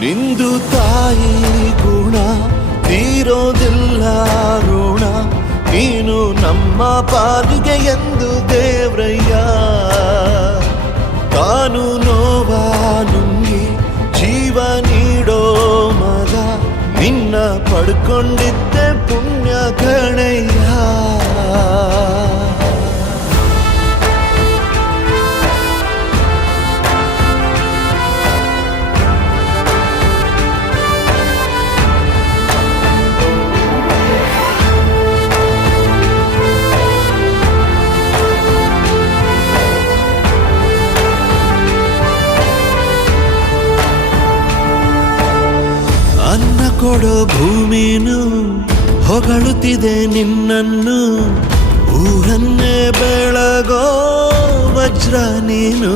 ನಿಂದು ತಾಯಿ ಗುಣ ತೀರೋದಿಲ್ಲ ಋಣ, ನೀನು ನಮ್ಮ ಪಾಲಿಗೆ ಎಂದು ದೇವ್ರಯ್ಯ. ತಾನು ನೋವಾ ನುಂಗಿ ಜೀವ ನೀಡೋ ಮಗ, ನಿನ್ನ ಪಡ್ಕೊಂಡಿದ್ದೆ ಪುಣ್ಯ ಗಣಯ್ಯ. ಅನ್ನ ಕೊಡೋ ಭೂಮಿನು ಹೊಗಳುತ್ತಿದೆ ನಿನ್ನನ್ನು, ಊರನ್ನೇ ಬೆಳಗೋ ವಜ್ರ ನೀನು.